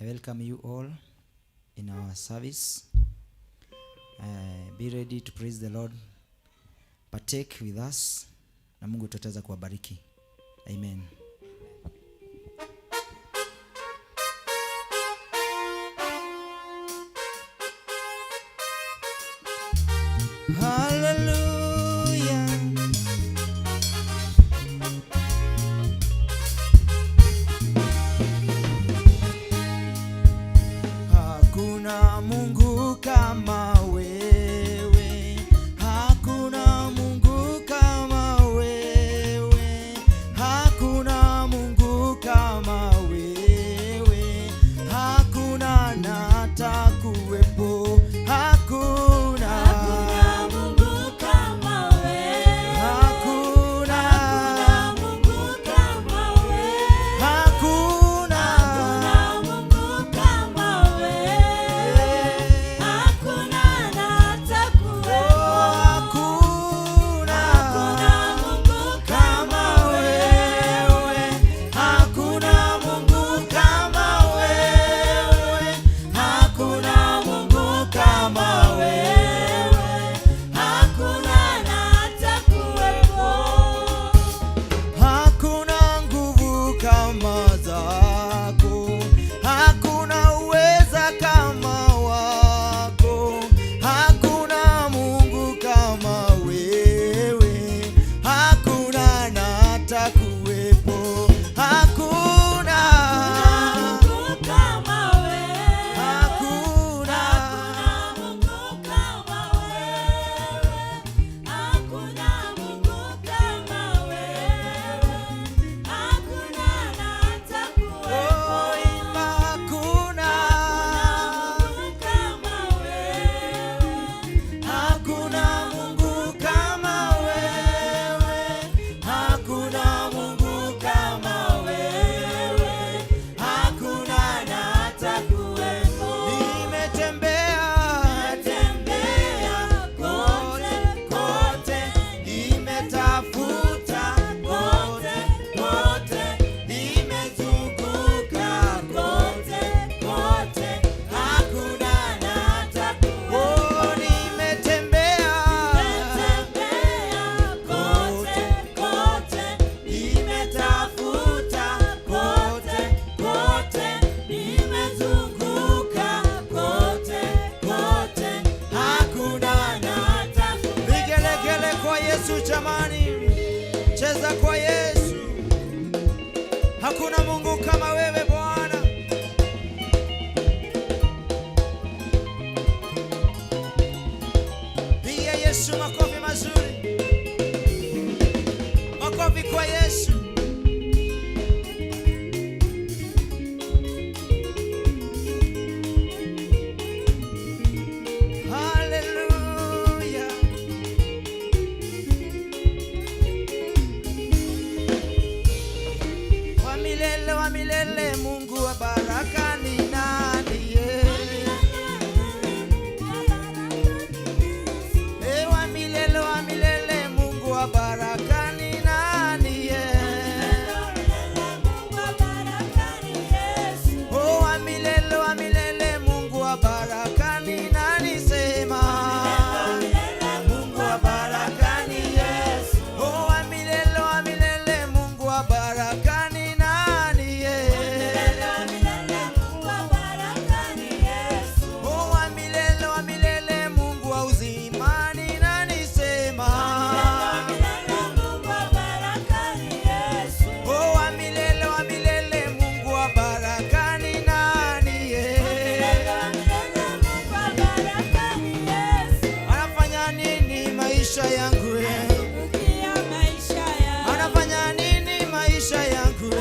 I welcome you all in our service. Be ready to praise the Lord. Partake with us na Mungu tutaweza kuwabariki. Amen. Hallelujah. Hakuna Mungu kama wewe, hakuna Mungu kama wewe, hakuna Mungu kama wewe, hakuna na hata kuwepo, hakuna Mungu kama wewe, hakuna Mungu kama wewe, hakuna Mungu kama wewe, hakuna na hata kuwepo, hakuna Mungu kama wewe, hakuna Mungu kama wewe, hakuna Mungu kama wewe, hakuna na hata kuwepo, hakuna nguvu kama zako, hakuna uweza kama wako, hakuna Mungu kama wewe, hakuna na hata kuwepo, hakuna Mungu kama wewe, hakuna Mungu kama wewe, hakuna Mungu kama wewe, hakuna na hata kuwepo, imba hakuna Mungu kama wewe, hakuna Mungu kama wewe, hakuna Mungu kama wewe, hakuna na hata kuwepo. Nimetembea kote kote, nimetafuta kote kote, nimezunguka kote kote, hakuna na hata kuwepo. Nimetembea kote kote, nimetafuta kote kote, nimezunguka kote kote, hakuna na hata kuwepo. Vigelegele kwa Yesu jamani, cheza kwa Yesu. Hakuna Mungu kama wewe Bwana. Piga Yesu makofi mazuri, makofi kwa Yesu. Hallelujah. Wa milele Mungu wa baraka ni nani? Wa milele Mungu wa baraka ni nani? Wa milele Mungu wa baraka ni nani? Sema Mungu wa baraka ni Yesu. Wa milele Mungu wa baraka ni nani? Wa milele Mungu wa uzima ni nani? Sema wa milele Mungu wa baraka ni nani? Anafanya nini maisha yangu? Anafanya nini maisha yangu?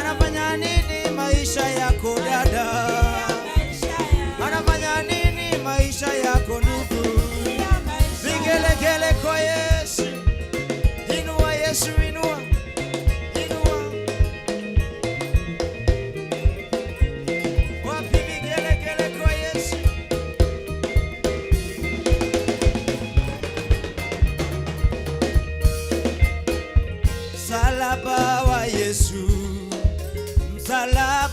Anafanya nini maisha yako dada? Anafanya nini maisha yako ndugu? Vigelegele kwa Yesu. Inua Yesu, inua. Inua. Wapi vigelegele kwa Yesu? Msalaba wa Yesu, msalaba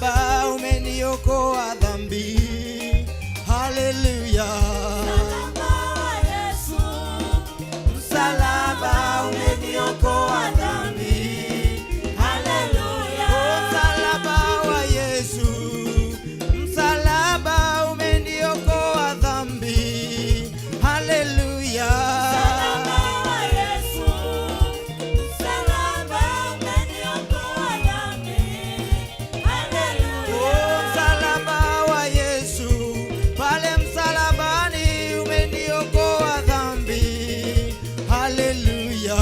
umeniokoa dhambi. Haleluya. Msalaba umeniokoa dhambi. Haleluya. Msalaba wa Yesu. Msalaba umeniokoa dhambi. Haleluya. Msalaba wa Yesu. Msalaba umeniokoa dhambi. Haleluya. Msalaba wa Yesu. Pale msalabani umeniokoa dhambi. Haleluya.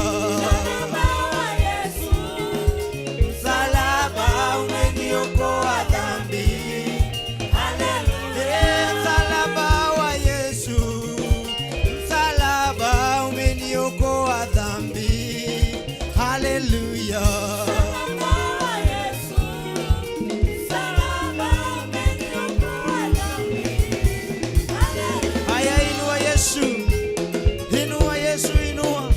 Msalaba umeniokoa dhambi. Haleluya. Msalaba wa Yesu. Msalaba umeniokoa dhambi. Haleluya. Haya, inua Yesu. Inua Yesu, inua.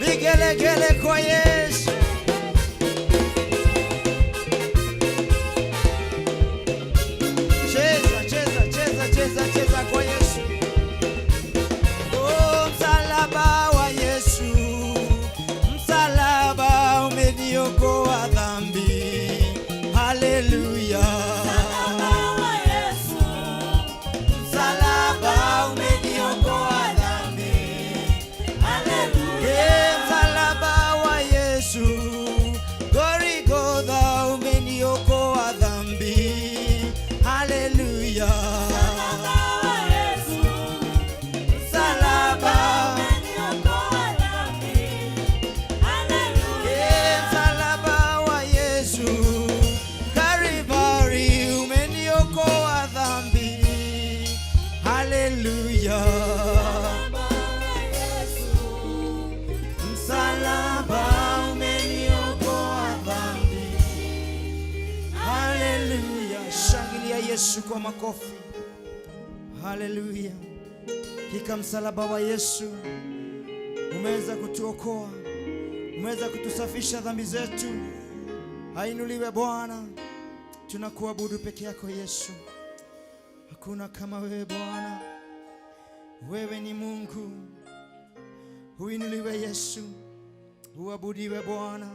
Vigelegele kwa Yesu. Cheza, cheza, cheza, cheza, cheza kwa Yesu. Oh, msalaba wa Yesu. Msalaba umeniokoa dhambi. Haleluya. Msalaba umeniokoa dhambi. Haleluya. Msalaba wa Yesu. Golgotha umeniokoa dhambi. Haleluya. Msalaba umeniokoa dhambi. Haleluya. Msalaba wa Yesu. Kalvari umeniokoa dhambi. Haleluya. Msalaba umeniokoa dhambi. Haleluya. Shangilia Yesu kwa makofi. Haleluya. Kika msalaba wa Yesu umeweza kutuokoa, umeweza kutusafisha dhambi zetu. Hainuliwe Bwana. Tunakuabudu peke yako Yesu. Hakuna kama wewe Bwana. Wewe ni Mungu. Uinuliwe Yesu. Uabudiwe Bwana.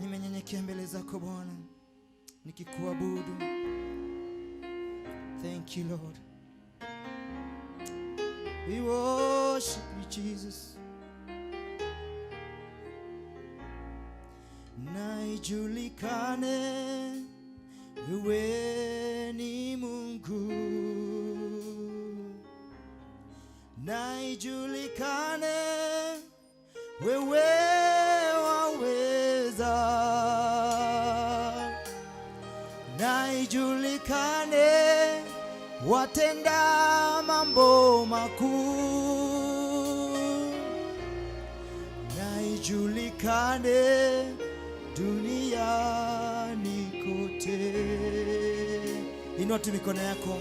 Nimenyenyekea mbele zako Bwana nikikuabudu. Thank you Lord. We worship you Jesus. Na ijulikane wewe ni Mungu. Na ijulikane wewe waweza. Na ijulikane watenda mambo makuu. Na ijulikane duniani kote. Inua tu mikono yako.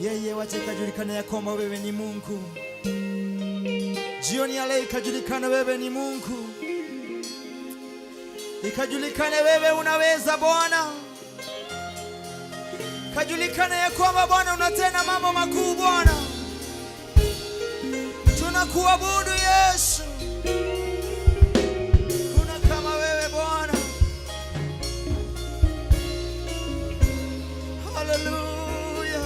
Yeye wacha ikajulikane ya kwamba wewe ni Mungu. Jioni ya leo ikajulikane wewe ni Mungu. Ikajulikane wewe unaweza Bwana. Kajulikane ya kwamba Bwana unatenda mambo makuu Bwana. Tunakuabudu Yesu. Kuna kama wewe Bwana. Haleluya.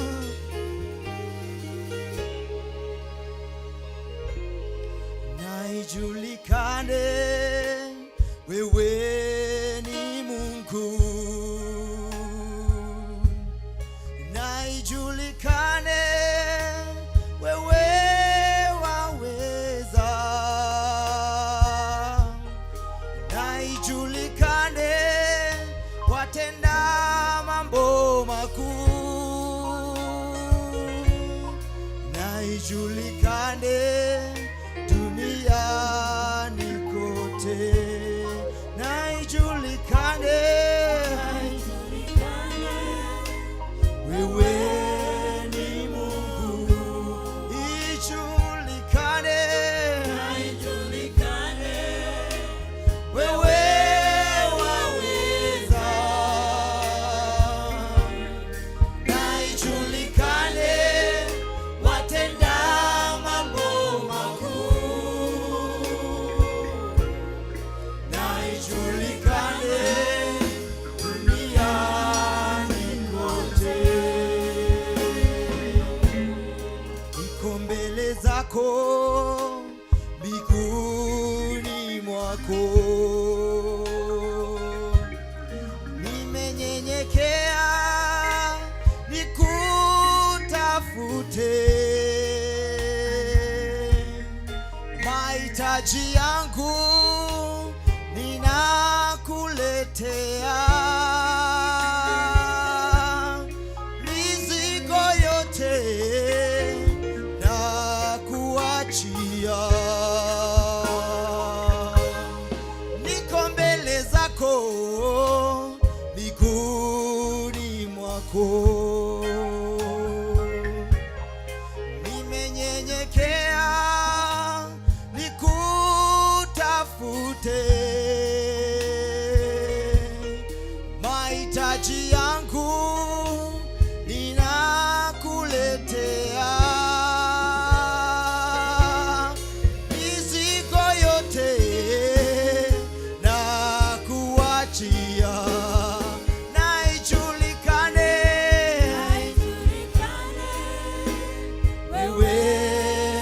Na ijulikane wewe ni Mungu. Na ijulikane wewe waweza. Na ijulikane watenda mambo makuu. Na ijulikane duniani kote. Na ijulikane wewe ni Mungu. Ijulikane wewe waweza. nakuletea mizigo yote na kuachia, niko mbele zako miguuni mwako, nimenyenyekea nikutafute, mahitaji yangu ninakuletea, mizigo yote na kuachia, na ijulikane wewe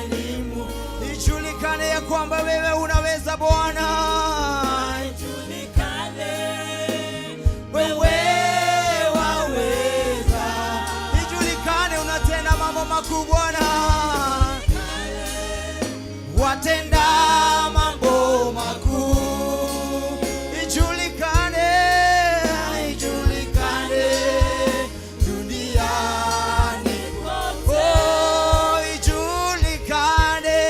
ni Mungu, ijulikane ya kwamba wewe unaweza Bwana, Bwana watenda mambo makuu, ijulikane, ijulikane duniani, oh, ijulikane,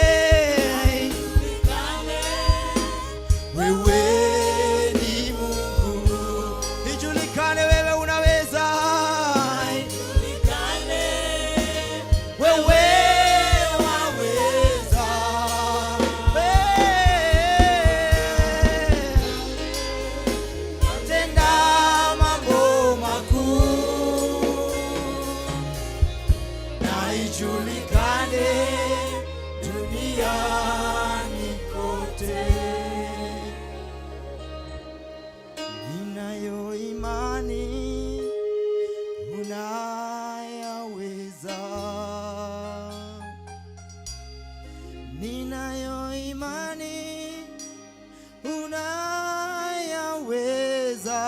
wewe ni Mungu, ijulikane wewe unaweza, wewe waweza, watenda mambo makuu, na ijulikane duniani kote. Ninayo imani unayaweza, ninayo imani unayaweza,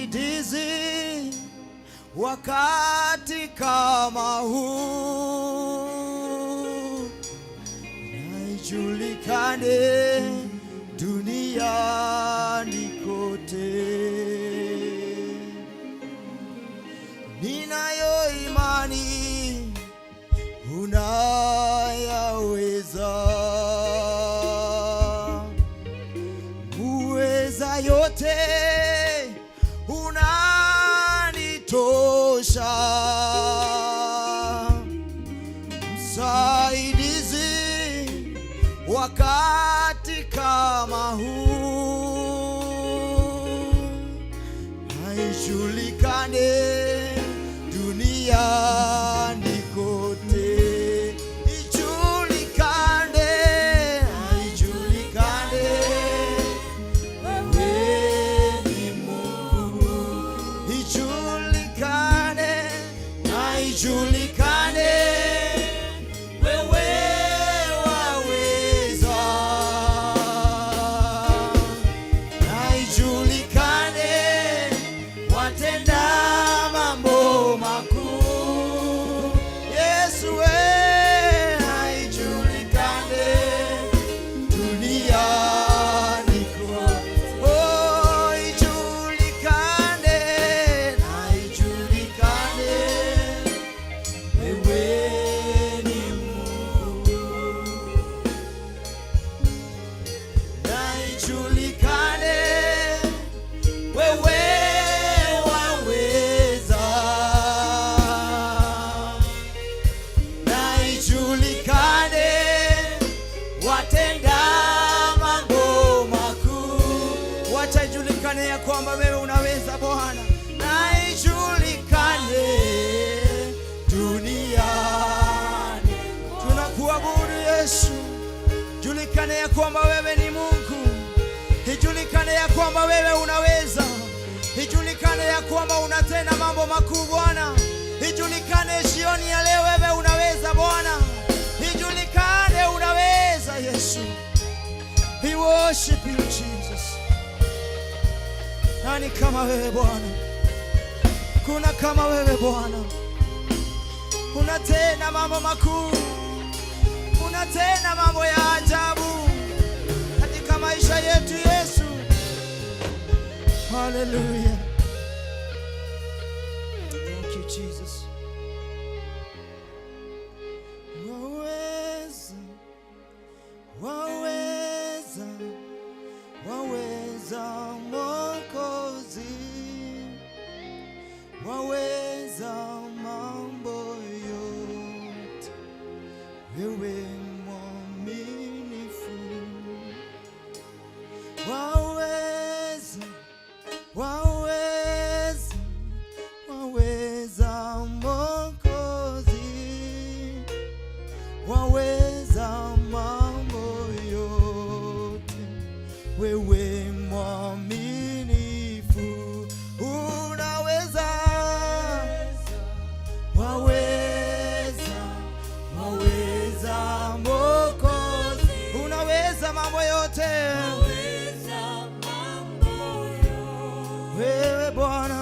msaidizi wakati kama huu, na ijulikane duniani kote. Ninayo imani unayaweza, uweza yote unanitosha, msaidizi wakati kama huu, haijulikane duniani kote, ijulikane, ijulikane wewe ni Mungu, ijulikane, ijulikane wewe waweza, ijulikane watenda mambo makuu, Yesu ijulikane duniani kote, oh, ijulikane, ijulikane wewe ni Mungu, na ijulikane wewe waweza, na ijulikane watenda mambo makuu, wacha ijulikane ya kwamba wewe unaweza Bwana, na ijulikane duniani. Tunakuabudu Yesu, julikane ya kwamba wewe ni Mungu, ijulikane ya kwamba wewe unaweza, ijulikane ya kwamba unatenda mambo makuu Bwana, ijulikane jioni ya leo wewe unaweza Bwana, ijulikane unaweza Yesu. We worship you Jesus. Nani kama wewe Bwana? Kuna kama wewe Bwana? Unatenda mambo makuu, unatenda mambo ya ajabu. Hallelujah. Thank you, Jesus. Waweza, waweza, waweza Mwokozi, waweza mambo yote, wewe mwaminifu. Waweza, waweza, waweza Mwokozi, waweza mambo yote, wewe mwaminifu. Unaweza, waweza, waweza Mwokozi, unaweza mambo yote, wewe Bwana.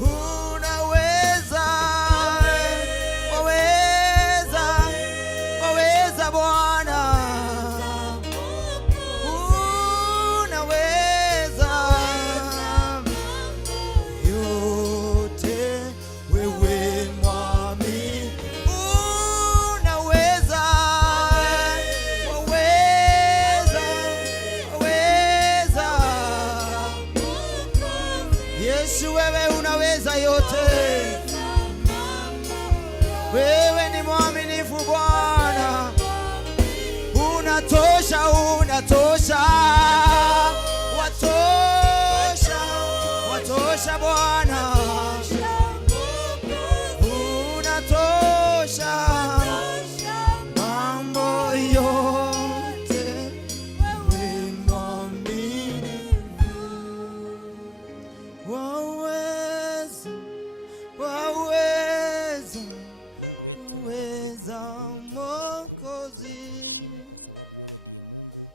Unaweza, waweza, waweza Bwana. Unaweza yote, wewe mwaminifu. Unaweza, waweza, waweza Yesu, wewe unaweza yote. Wewe ni mwaminifu Bwana. Unatosha, unatosha, watosha, watosha Bwana. Unatosha mambo yote, wewe mwaminifu. Waweza, waweza. Mungu wetu na Baba wetu wa mbinguni, tunakushukuru, tunakuheshimu kwa sababu wewe ndiye Mungu.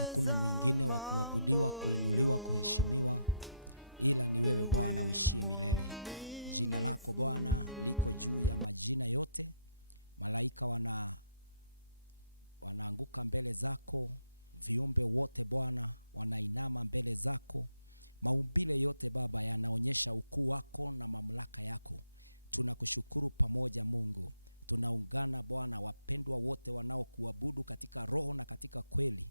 Hakuna mwingine wa kuabudiwa, kuinuliwa, kuheshimiwa ila ni wewe Bwana uishie milele. Jina lako Bwana liko juu ya majina yote. Malaika wanaanguka mbele zako, viumbe wote Bwana wanainama mbele zako. Maumbile yote Baba yanaonyesha ukuu wako na mamlaka yako. Tunakushukuru pamoja Mungu. Tunaungana Bwana, wapendwa wote wanaokuabudu katika roho na katika kweli.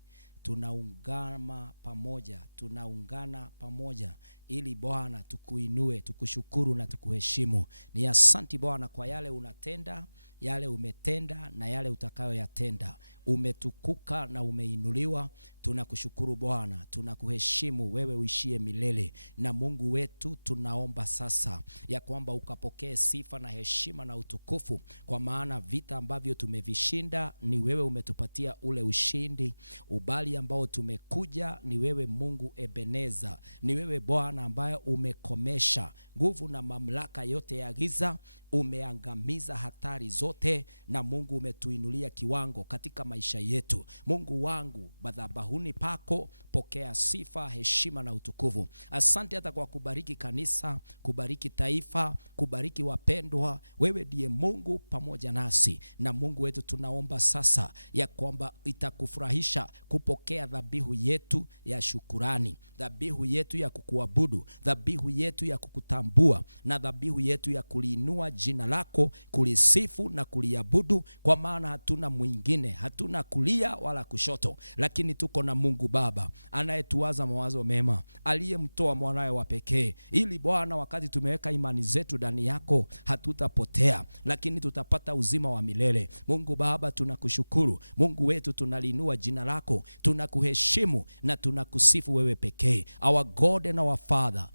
Tunaungana pamoja ili Bwana tukuinue, tukushukuru na tukuheshimu. Ni asante Bwana kwa yale unatenda, yale umetenda na yale utakayoyatenda. Umetukuka na umeinuliwa. Tunakushukuru Bwana, tunakuheshimu, wewe uishie milele. Na Mungu wetu, tunaomba sasa ya kwamba ukapokee sifa na heshima na utukufu, kwa maana vita ambavyo tumevishinda ni wewe umetupatia ule ushindi. Ubali ambao tumekuja ni wewe Mungu Ebeneza. Ni wewe Bwana ambaye umekomesha nguvu na mamlaka yote ya giza. Umeangamiza hatari zote, na Mungu umetuinulia kiwango katika maisha yetu. Mungu wangu, madhabahuni pako pokea sifa, heshima na utukufu. Asante hata kwa kubariki kanisa, kubariki taifa, kubariki wapendwa. Wewe ndiye Mungu pamoja nasi. Na Mungu wetu, tunaomba sasa ya kwamba itakufurahisha kupokea dhabihu yetu ya shukurani, dhabihu yetu ya kukuabudu, dhabihu yetu ya kukutambua, na dhabihu yetu ya kuliinua jina lako, kulisifu na kuliabudu, kwa maana hatuna mwingine, hatuna kulia wala kushoto, lakini tuko na Mungu Baba anayetuwaza mawazo mema, aliyemtoa mwanawe wa pekee, ili Bwana wakati tumeweka imani zetu ndani yako hatutapotea, lakini tutapata uzima wa milele. Mungu Baba, tunakushukuru. Mungu wetu, tunaliinua jina lako, tunakuheshimu na tunakusifu wewe pekee. Our God and our Father,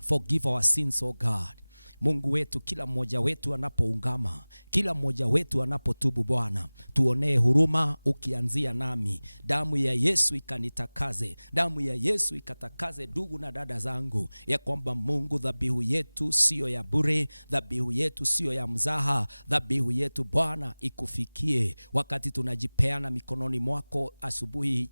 forgive our sins, oh God. Mungu wetu, kila mmoja wetu anapoungama, kila mmoja wetu anapotubu Bwana, tuonee huruma ukianzia nami. Damu ya Yesu ikanitakaze, damu ya Yesu ikatakaze ndugu na dada zangu, ya kwamba Mungu, dhabihu yetu sio ya bure, dhabihu yetu sio ya mzaha, dhabihu yetu Bwana ikufikie wakati tunajipeana mikononi mwako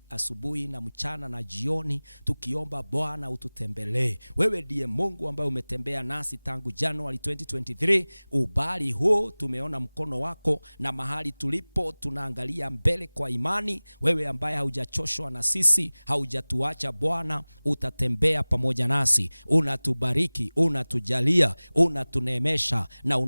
asubuhi na mchana na jioni, tukiomba Bwana ututembelee. Wewe ndiye Mungu ambaye umetembea nasi tangu Januari January 2023. Ubali huu tumeona mkono wako, na mahali tulipo tunaangalia mbele kwa imani. Wewe ambaye haujachoshwa na sisi, haujatuacha Bwana, utatembea pamoja nasi, unatubariki, unatujalia, unatuneemesha na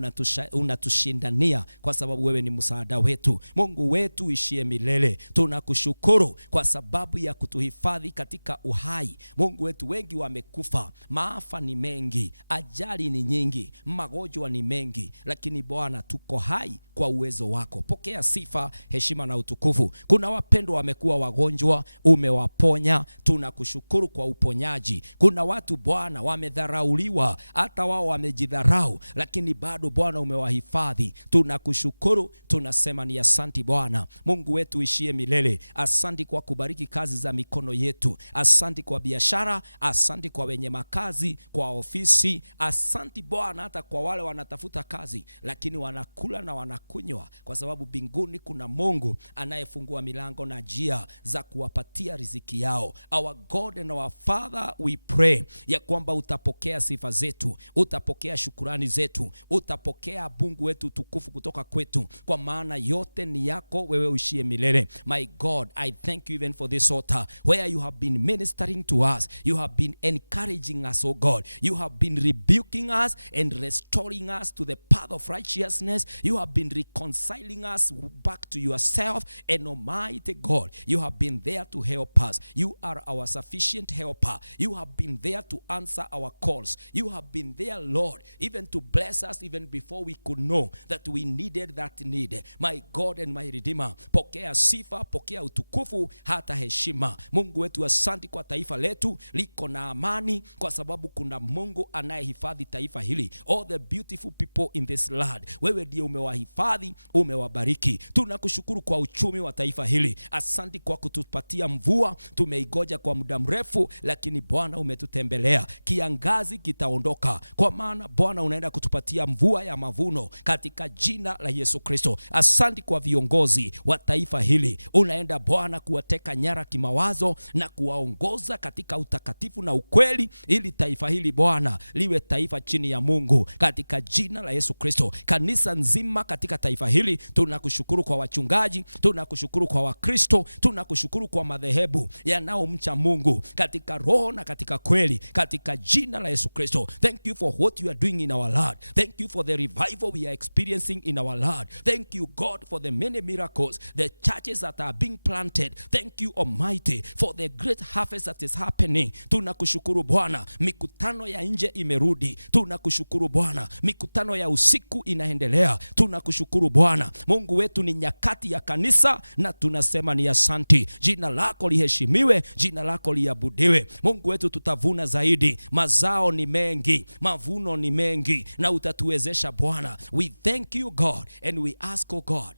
unatushindania, kwa sababu wewe ni msaada wetu. Mungu wetu ishie milele, tunakushukuru kwa sababu ya kutuhifadhi katika uhai. Mungu wetu, wengi wamekufa, maafa ni mengi, ajali ni nyingi, magonjwa ni mengi, lakini Bwana tuko hai kwa uwezo wako. Pokea sifa, heshima na utukufu. Kuna wapendwa wamekuwa wagonjwa, umewaponya, tunakushukuru kwa uponyaji. Kuna watu Bwana wamedharauliwa, hata wao wamejidharau, lakini bado Bwana umewahifadhi. Tunakushukuru, tunasema ni asanti Bwana. Mungu wetu ishie milele. Asanti kwa kubariki kazi za mikono yetu. Asanti kwa biashara, asanti kwa wenye makazi, kwa ofisi. Asanti Bwana hata kwa wale wanatafuta kazi lakini wanakula na wanakunywa, kwa sababu mbinguni kuna Mungu anayefungua milango na njia za kuwapatia riziki yao. Our God and our Father, we pray ya kwamba utapokea sifa zetu, utapokea shukurani zetu, utapokea Mungu wetu tukufu kutoka kwetu, kwa maana yote ni yako, wewe uishie milele. My God, I thank you even for this altar where you have been ministering to us. You have been encouraging us, oh God. You have been rebuking us and restoring us to the path of righteousness. You have been reconciling us back to yourself. And Almighty God, you have been there to help us. You are our sufficient helper. You have been there to answer our calls. You have been there, Lord, even to bless us even before we could know that we needed that need. My God and my Redeemer, pokea sifa, pokea utukufu, hata heshima. Mungu wetu, asante kwa taifa letu liko na amani, kwa sababu kuna Mungu anayehifadhi taifa hili. All the beautiful people in this land, wewe ndiye umewahifadhi, umewabariki. Tunakushukuru kwa uchumi wa taifa hili. Asante kwa kutupatia mvua, tumeigoja kwa muda mrefu, lakini Bwana umetutembelea. Kiangazi kitaondoka, kwa maana Bwana unaenda kutupatia mvua ya mavuno katika jina la Yesu Kristo. Asante kwa viongozi wa taifa hili, unaenda Bwana kuwateka nyara kimawazo na kuwaongoza katika utakatifu na ukweli, ili taifa hili Bwana liwe taifa chini ya Mungu katika jina la Yesu Kristo. Kanisa nzima katika taifa hili tunakushukuru kwa wachungaji, tunakushukuru kwa Wakristo, tunakushukuru kwa madhehebu yanaomcha Mungu katika roho na katika kweli, katika jina la Yesu Kristo. Thank you for what you are doing in our land. Thank you for the revival we are experiencing in our land. Thank you God for the many miracles, the churches that are being planted. Thank you Almighty for the great harvest that is happening. Tunakushukuru Bwana, mikutano ya nje imerudi. Tunakushukuru Bwana, mikutano ya usiku inaendelea. Tunakushukuru Bwana. Mungu wetu, ni nyakati ya kanisa na tunasema ni asanti. Jina lako liheshimiwe, jina lako liabudiwe. Mungu wetu, tutavuna zaidi, mazao ni mengi, mavuno ni mengi, na utatuwezesha Bwana. We thank you God and we ask, oh God,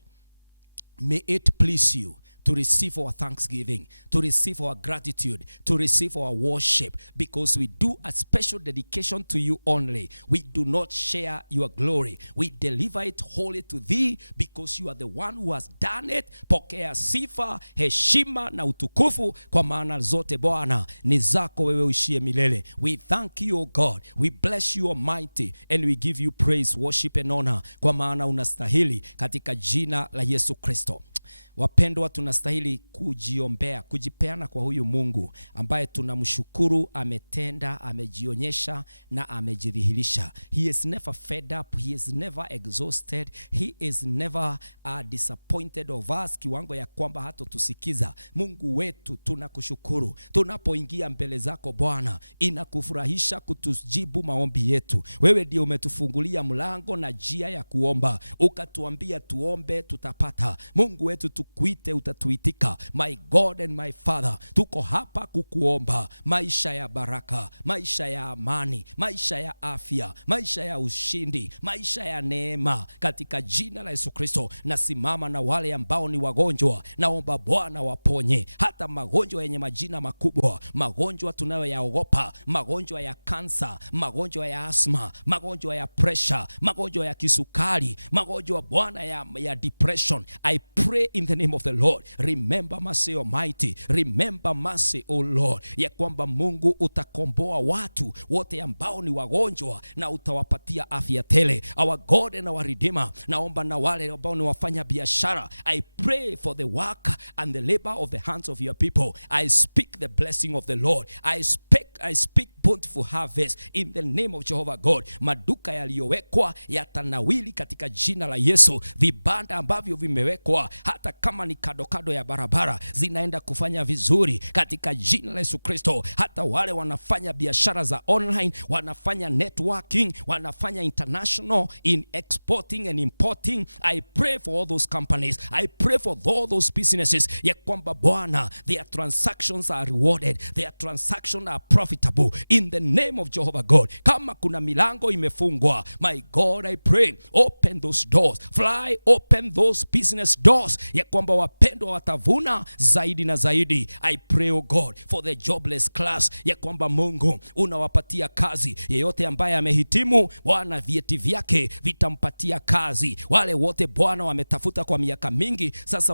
may it please you to receive our thanksgiving, to receive our gratitude, to receive our worship, because we do a special dedication to you only. We do not share your glory. We deliver it wholly to thee, because you are the one who has done it. Pokea sifa, heshima na utukufu, kwa maana zote Bwana ni zako, wewe uishie milele. We thank you, O God. We bless you Almighty, and we give you praise, worship and honor, kwa maana unastahili, katika jina la Yesu Kristo. Wapendwa, tunastahili kujiombea, kujipeana kwa huyu Mungu ambaye tunamshukuru, ametenda, amejionyesha na amejidhihirisha. He is never fed up, he is never exhausted, he is never disappointed of us, kiwango ya kwamba hata tusikiza. Mungu wetu, tunakushukuru. Tunapoingia mbele zako Bwana, inakufurahisha kutujibu maombi yetu. Wewe ndiye umetufungulia mlango na njia ya kuomba, ukatuambia tuombe tutapata. Mungu wetu, tukuite utatuitika. My God and my Father, tuko hapa kukuomba maisha ya baraka, maisha ya amani, maisha ya afya, maisha ya ushindi, maisha ya neema, katika jina la Yesu Kristo. Nasimama na wale ambao ni wagonjwa, naomba Bwana waponye. Hata hata magonjwa yenye majina makubwa, magonjwa tunayoyaogopa, magonjwa ya kansa, magonjwa ya asma, magonjwa ya pressure, magonjwa ya kisukari, magonjwa Bwana ya depression. I pray in the name of the Lord, remember mercy Almighty, remember mercy O Lord, ya kwamba Mungu utakomboa watu wote ambao ni wagonjwa na utawapatia afya tele. Our God and our Redeemer, naomba na wale ambao ni wafanya biashara, I pray for the work and the labor of the hands of your people. I speak the blessing of the Lord. I speak bountiful harvest in the name of Jehovah God. Maduka yaliyowekwa yatanawili katika jina la Yesu. Vibanda ambavyo vimewekwa hata kama ni kado ya barabara zinaenda kufanya vizuri katika jina la Yesu Kristo. Hata wale wanafanya biashara za online, wanafanya networking, wanafanya international in exporting and importing, I pray for all those companies. I pray for all those businesses, ya kwamba Bwana, their transactions are rewarded, their transactions are profitable in the name of Jehovah God. Kama kuna milango imefungwa, my God, I pray, open those doors, fly open those business doors, ya kwamba wapendwa watavuna zaidi na zaidi. I pray, oh God, for the jobless class, ya kwamba Mungu unawapatia kazi. Yeyote ambaye amehitimu, Bwana, vyeti vyake vitampatia kazi. Wale wote Bwana wametafuta kwa miaka mingi, sasa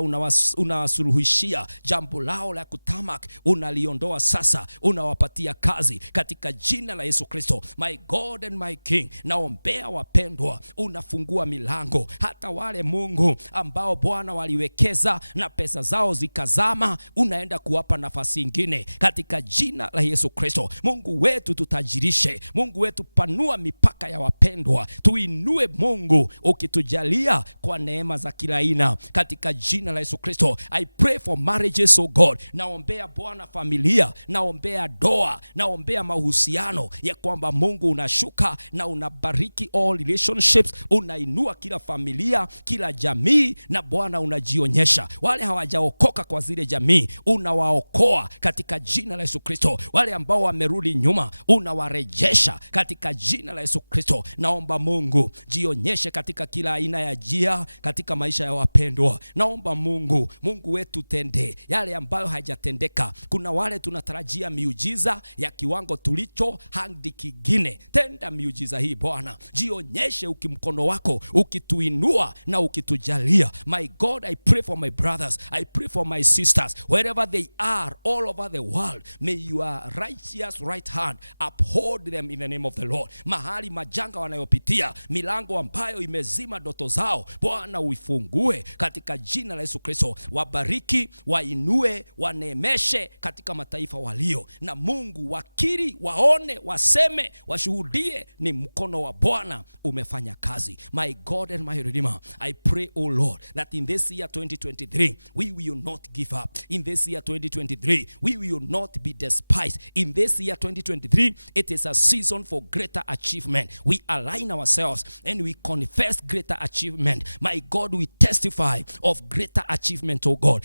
unawasuluhishia jambo lao la kutamak, unaliondoa sasa, unawapatia kazi katika jina la Yesu Kristo. My God and my King, naombea wapendwa, unafungua milango. Hata wale Mungu ambao Bwana waliwekeza na pesa zao zikazama, unaenda kuwapa nafasi nyingine katika jina la Yesu Kristo. Mungu wetu tutajirishe, Mungu wetu panua mipaka ya wapendwa, tuinue Mungu ukitujalia kwa neema za kila aina katika jina la Yesu Kristo. I pray for marriages, oh God. Naombea Bwana familia, naombea doa, naombea mahusiano, ya kwamba Mungu unashuka na unabariki all relationships, unainua kila familia, kila jamii, na Bwana unajionyesha. Wale hawajaokoka kwa zile jamii, unawaokoa katika jina la Yesu Kristo. Wale ambao wamerudi nyuma, unawarejesha katika jina la Yesu Kristo. Naomba Mungu jionyeshe katika kila aina ya njia katika maisha ya wapendwa. Naomba Mungu wetu tende yale ambayo hajatendeka. Kuna wale tunatarajia miujiza ya kiwango tulicho hadi kingine. Tenda miujiza hii Bwana, jionyeshe ukimkono wako ukituinua na ukitujalia. My God, I pray for my brothers, I pray for my sisters, wherever they are all over the world. May your righteous right hand uphold them in the name of the Lord. Mahali majanga wanayopitia, milango ambayo imezima ndoto zao, Bwana uifungue katika jina la Yesu Kristo. Wabariki, wainue, wanemeshe katika mataifa walio na Mungu. Wakiri, waone, waseme, washuhudie ni mkono wa Bwana umefanya kazi. My God and my Redeemer, I pray, oh Lord, that in this year 2023 we will not give up. In this year 2023 we will not be despised. In this year 2023 it is a season for greater achievement. We align ourselves and we confess greater achievement. My God, we testify of greater achievement, oh God.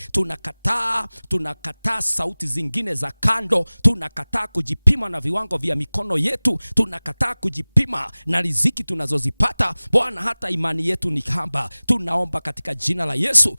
Tunakataa sauti zingine za kando, tunakataa kujipima na viwango vya mikono yetu, tunakataa kujipima na riziki tunazozipata Bwana. Hata imani yetu ni haba. Tunaomba katika jina la Yesu,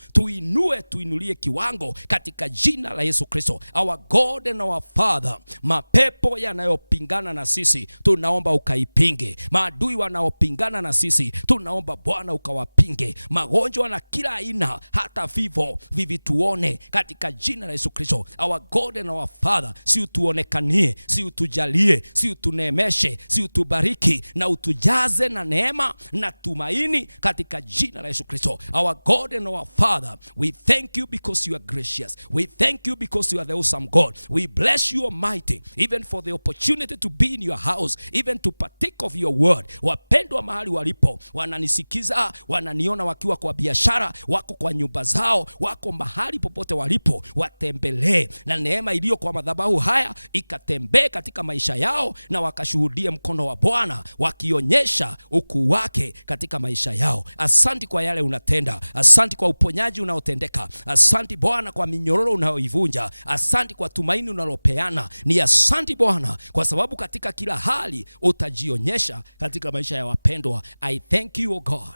tuinulie kiwango katika jina la Yesu Kristo. Our God and our Father, mapepo yanayopingana na sisi tunaomba ukaipinge. Maadui wanaopingana na sisi tunaomba Bwana ukawapinge. Magonjwa na kila aina, hata vivo vivituone katika jina la Yesu Kristo. Our God and our Father, si utuonekanie, si utujalie, si utunemeshe, si utubariki na utujaze na neema na tumaini katika jina la Yesu Kristo. Our God and our Father, we thank you because you are gracious. We thank you because you are the awesome God. We bless you, Almighty, even for the opportunity to be in your house, even to partake of your word. Wapendwa mahali walipo, wananisikiza, wananiona wakiwa kwa biashara, wako kwa nyumba zao, wako mahali popote walipo, watembelee na neema iliyo kwa madhabahu haya ikatembee katika maisha yao, na wakashuhudie mkono wa Bwana wakionyesha ukuu wake katika maisha yao. Asante kwa yale unatenda, asante kwa uponyaji unaotendeka, asante Bwana kwa minyororo unayoivunja, asante kwa tumaini unalopeana. Ni asante Bwana kwa sababu katika kila hali utajionyesha katika maisha ya wapendwa. I thank you, oh God.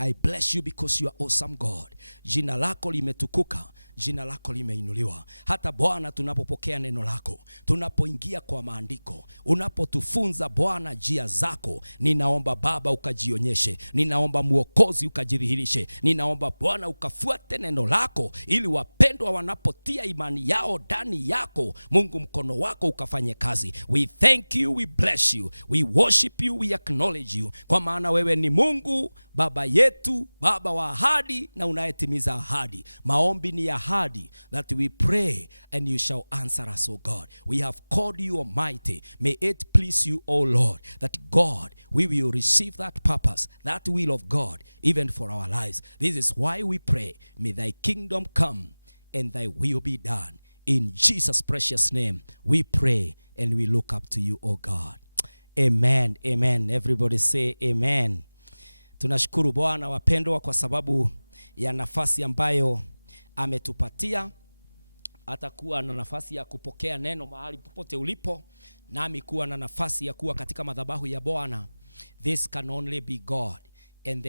I bless you because you are awesome God. Jina lako limetukuka, jina lako limeinuliwa. Hata Bwana tunapopokea neno lako, tunapoingia kwa maandiko, unapotufunza Bwana njia zako, ninaomba Baba ukajionyeshe, ninaomba Mwokozi ukajidhihirishe, ninaomba Bwana ukafuate neno lako, ili wapendwa wanapotia imani yao ndani yako, Mungu mkono wako ukafanye kazi. We thank you, we bless you, we worship you, we acknowledge you, kwa maana wewe ni Mungu Baba yetu, Baba wa ahadi na unayetimiza ahadi. Maombi ni ahadi, that we pray and you shall answer us, O God. We have called you Almighty. May it please you, O Lord, that God, we will receive that purpose, that will of God, even for our lives. This is why we pray. May thy kingdom come and thy will be done. In Jesus' precious name, we pray and we look up to you, O God. Amen, amen. Everybody say amen. Tunashukuru Bwana wapendwa kwa sababu ya nafasi ambayo ametupatia. Atakuwa na nafasi ya kupokea neno mahali popote ulipo, nami kuwa na nafasi ya kuwa katika madhabahu ya Bwana. This can only be God, and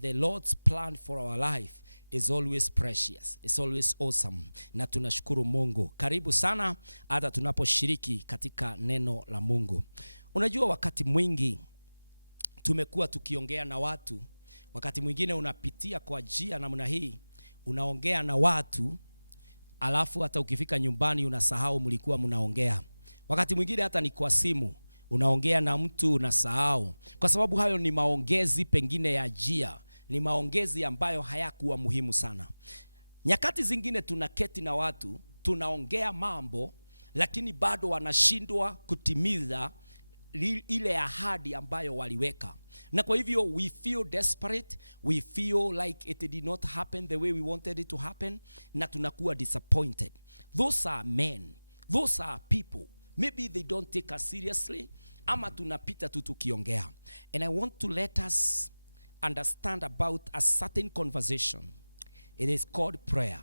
the Lord's plan for our life is always precious. It's always awesome. Na tunashukuru Mungu. Karibu sana hata tunaposhiriki katika neno la Mungu. Unajua wakati mwingi tumekuwa tukiongea na watu, wakati mwingine unapitia kwa njia namna hii, unaongea na watu, alafu hata ukifika nyumbani unasahau mlikuwa mnaongea. Wakati mwingine hata ni kwa simu, unaongea na mtu unasahau, kwa sababu hayo ni maongezi pengine ya njia, ni maongezi ambayo hayakuwa muhimu sana. Nyakati zingine tunaketi na watu, tunaongea mambo, lakini bado wanashindwa kutimiza ile ahadi ambayo waliweka. Na kwa hivyo we feel desperate, we feel like it did not happen the way we wanted it to happen, na tunakuwa disappointed. Those are men, those are people. Maybe they don't take us seriously, ama tunapita tu tukiongea. And I want to let us understand about a certain conversation. It is called prayer.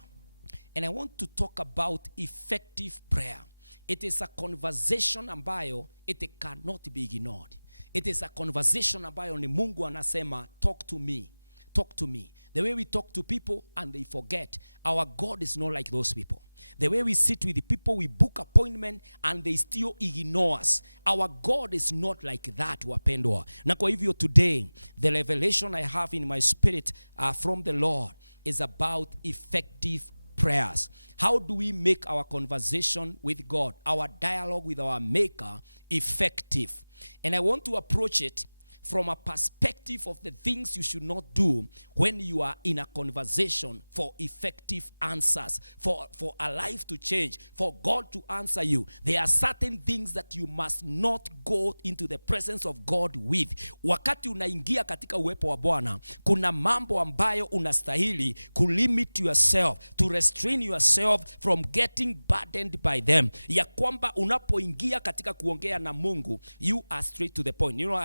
And I want to talk about effective prayer. It is a conversation ambayo it cannot be ignored. It is a conversation ambayo ni Mungu anasema, talk to me, talk to me. The way we talk to people and they forget, our God is not like those people. The way we sit with the people, we book appointment and they still ignore us. Our God is not like that, wapendwa. Na kwa hivyo today, the revelation I have in my spirit from the Lord is about effective prayers. How do we make our conversation with God, our dialogue with our Maker, effective? And I want to approach it from a perspective of the things you should not do when you are in a conversation for effective answers, for a life to change, for God to answer you. There are certain things that you must not go into the presence of God with. Wakati unaingia katika uwepo wa Bwana, kuna mambo ambayo unastahili kulimit yourself, to restrain yourself from getting burdened by them. Ya kwamba unapoingia katika kuongea na Mungu, you are straight to the point. You know,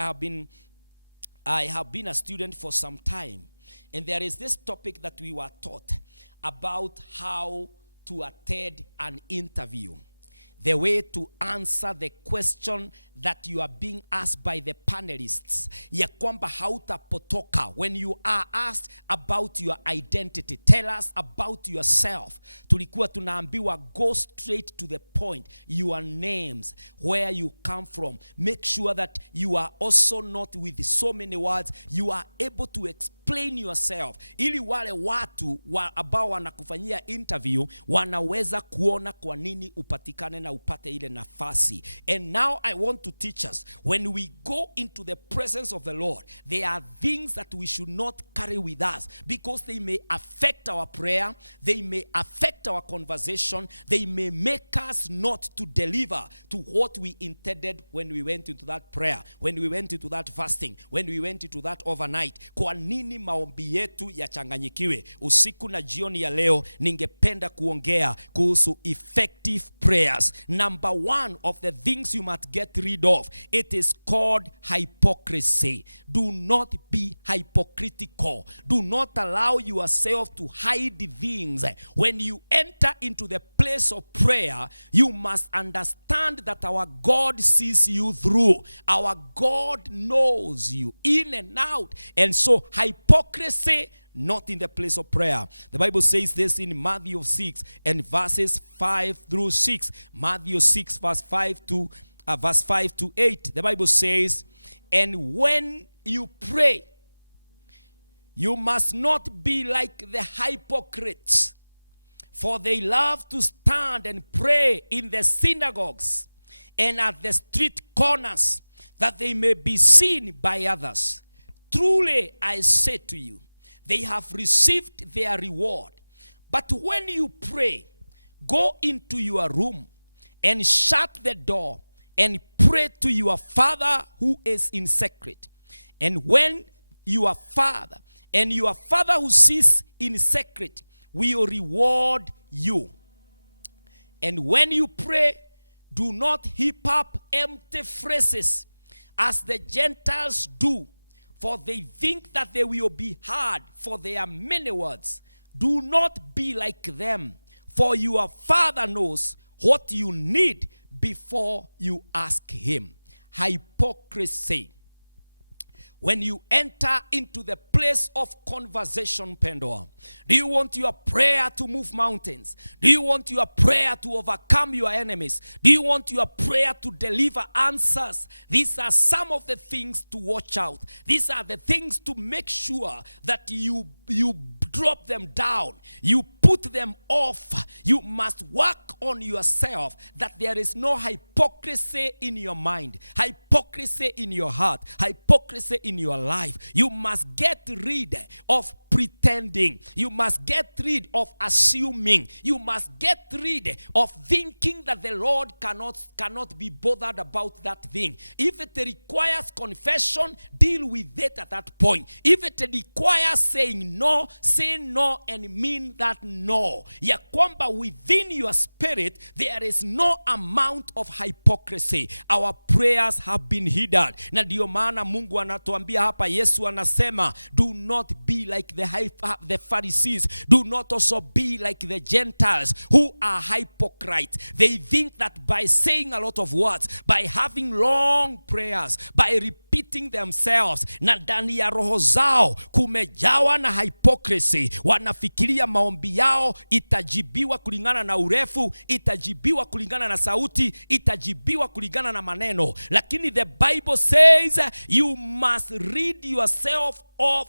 I have been a student for some time, and there is this topic that we were taught about how to attend an interview. The way to answer the question that you are being asked by the panelists. Ya kwamba hautapotoka. When you are asked about your identity, tell us about yourself. Tulikuwa tunaambiwa, go straight to the point. Your names, where you come from. Make sure that you are also not with so many words. You are able to explain yourself, ili wale watu ambao wanakufanyia interview wanaweza kuona kwa nini upatikane na upate ile nafasi. And now I want to teach us, when we go into the presence of the Lord, there are things that we should not carry with us, because they may affect our prayer, they may affect our conversation, they may make us not to deliver to what we intended when we went into that prayer, when we went into that fasting, when we went into that overnight. Kwa nini maombi yetu yachanganyikiwe? Usiku na jioni ya leo ningependa kuongea kuhusu effective prayers. Number one of the things you must get rid of, it is called hypocrisy. Do not be hypocritical. Do not allow yourself to hide things. When you enter into the place place of prayer, you must understand that our God sees you through. Our God knows you in and out. And so hypocrisy, not in the place of prayer. The Bible says this in Matthew 6 and verses 5 through 6. Matthew 6 verse 5 to 8. The Bible says, and when you pray, you must not be like the hypocrites, for they love to stand and pray in the synagogues and at the street corners, that they may be seen by others. Truly I say to you, they have received their reward. But when you pray, go into your room and shut the door and pray to your Father who is in secret. And when your Father who sees in secret will reward you. And when you pray, do not heap up empty phrases as the Gentiles do, for they think that they will be heard for their many words. Do not be like them, for your Father knows what you need before you ask him. Hypocrisy. When you enter into the place of conversation, Pandora, do you want your prayer to move mountains? Do you want your prayer to overcome your enemies? Do you want your prayer to deliver answers? These are some of the things to watch out. These are the things to make sure that you drop them down. You put them off. You must work on yourself that there is no hypocrisy in your mind, hypocrisy in your heart, hypocrisy in your life. You must get rid of pretending. You must get rid of assuming. You must get rid of thinking that the Lord cannot be bothered about that thing. If it requires confession, deal with it at that point. If it requires saying no, say no and mean that no. Ya kwamba within your spirit there is no amount of hypocrisy. Our prayers have been hidden. Na ndio maana Mungu anatuambia hapa, Yesu anasema, do not be like the Pharisees. Do not also be like the Gentiles who are hypocrites. They think that by saying a lot of words, by having long prayers, by repeating themselves, na ndani ya roho zao kumejawa na hypocrisy. Wanafikiria maombi yao itajibiwa kulingana na urefu, itajibiwa kulingana na sauti, itajibiwa kulingana na maneno. Lakini the Bible says you must rid yourself of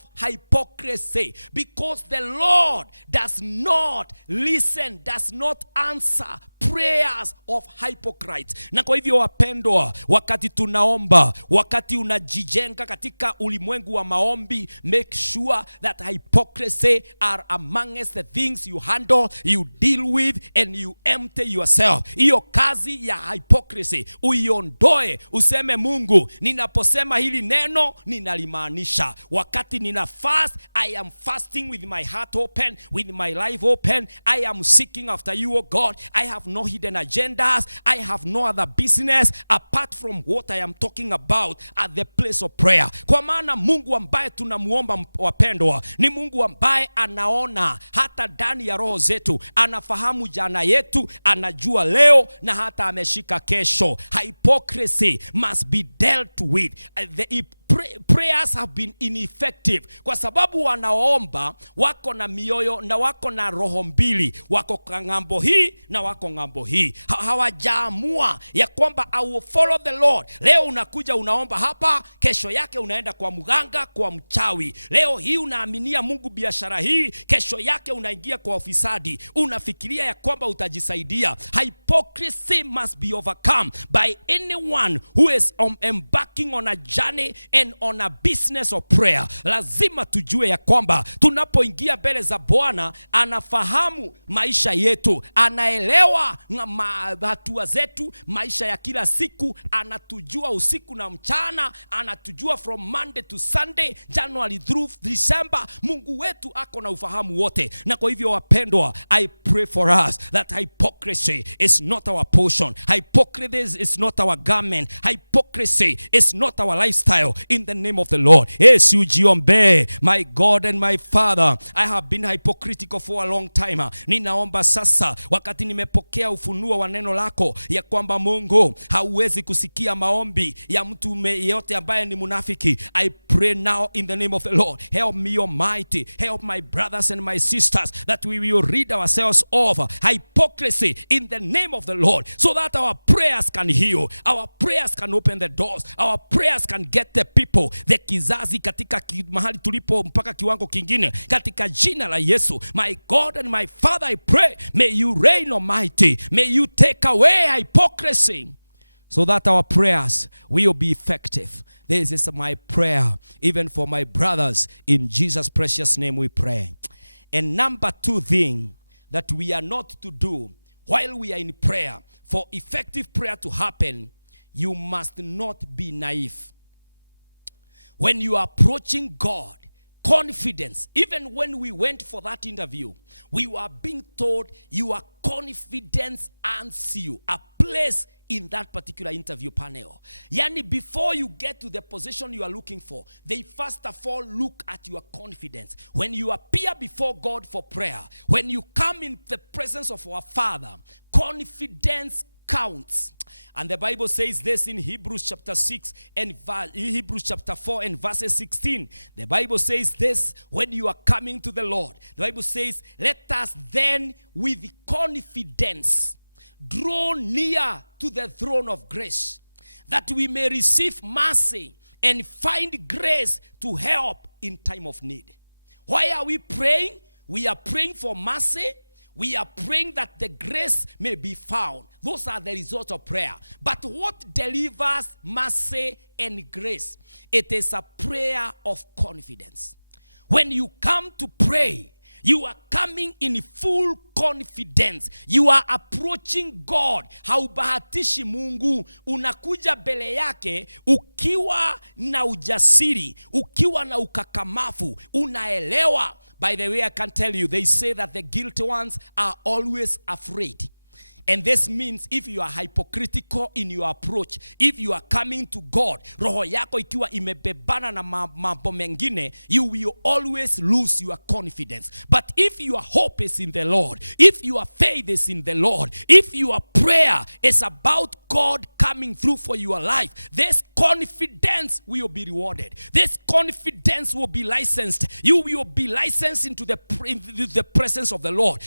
hypocrisy, because the Lord does not listen, does not answer prayers of hypocrites. Na kwa hivyo wapendwa, wakati tunaomba, wakati unajijenga katika ulimwengu wa maombi, make sure that hypocrisy are amongst the things you handle, you deal with, and you empty yourself. Hiyo kazi ya hypocrisy uiondoe, useme Mungu, ninaposema hili neno ninalimaanisha. Wakati nina fast, I am fasting with my heart open, with my life open. I am seeking after you, O God. I have no hidden agendas. I have no other business apart from what I am talking about at the place of prayer. Kwa maana Mungu ambaye tunamuomba wapendwa, ni Mungu ambaye anaona hata ndani ya roho zetu, anafahamu jana yetu, anajua leo na hata ameshika kesho. Hypocrisy must be dealt with. Prayers have been ineffective kwa sababu wanaomba wako na mioyo na wako na roho mbili, wako ngambo hii na wako ngambo hii. Hawajaamua ya kwamba I will follow the Lord. Leo unakuja unaomba hapa, kesho yake unaenda kwa mganga, kwa mchawi. Leo hii unaaminia Mungu biashara hii, kesho yake unaingia kwa ofisadi. Unafikiria ya kwamba utajisaidia. Hypocrisy must be overcome by anyone who is embarking on a journey and on a business of prayer. Lazima tujue ya kwamba tunapoingia mbele za Bwana, anafahamu maisha yetu, anaelewa hatua zetu, maisha ya kila siku, anatujua usiku na mchana, anatujua from Monday to Sunday, January through December. Mungu wetu ako na ufahamu wote. Na kwa hivyo wapendwa, I pray for us that hypocrisy is not our portion. Hypocrisy is not our garment. Hypocrisy is not our lifestyle. in the name of the Lord. Yes, ujiombe. My God and my Father, I have been hypocritical for a long time. Ninaomba sasa wakati nimepokea ufunuo wa neno lako ya kwamba Mungu hauwezi kusikia maombi ya mtu yeyote ambaye ni munafiki. I pray now in the name of the Lord. Help me, Almighty. Help my brothers and my sisters that we will rid ourselves of hypocrisy in the name of the Lord, so that our prayers can heal, our prayers can open the doors, our prayers can get the people, the kizazi katika mahali tulipo mpaka kiwango kingine katika jina la Yesu. My God and my Father, I pray, may you reign, Almighty. May you take away hypocrisy, so that our prayers will be effective. This is my prayer, even for my brothers. In Jesus' precious name we pray. And number 2 thing that we are not to do while we are in prayer, for effective prayer to happen, you must not be naive. When you are approaching God, confidence, even when we went for that interview, we were being told your confidence earns you a place in that particular interview panel. Yani, before you get to the position you are looking for, they first of all look at your confidence. When you appear before God for prayer, when you come in the presence of our Father, confidence counts. And the Bible says this in Hebrews chapter 6 and Hebrews chapter 4 and verses 16. The Bible says this, when you are coming to the Lord, the Bible says, let us then with confidence draw near to the throne of grace, that we may receive mercy and find grace to help in time of need. Why are we praying? We are praying for mercy. We are praying that the grace may be found. Those are the results of prayer. But what delivers mercy and grace? It is a prayer of confidence. When you come to pray, you are coming in full confidence. You are approaching God. Haubahatishi Mungu. Unakuja mbele yake ukiwa na ujasiri, ukiwa na ukakamavu, unaelewa. By the way, I can tell you, they say that the guilty ones are always afraid. And this means if you are hypocritical in your approach, if you are coming to God, roho yako ikiwa imebebana na mambo mengine, you will always lose your confidence. But if your hope is in the Lord, if your faith is in the Lord, if your prayer is about God coming through for your life, this confidence will be rewarded. This confidence will be licensed. You will be licensed into the presence of the Lord.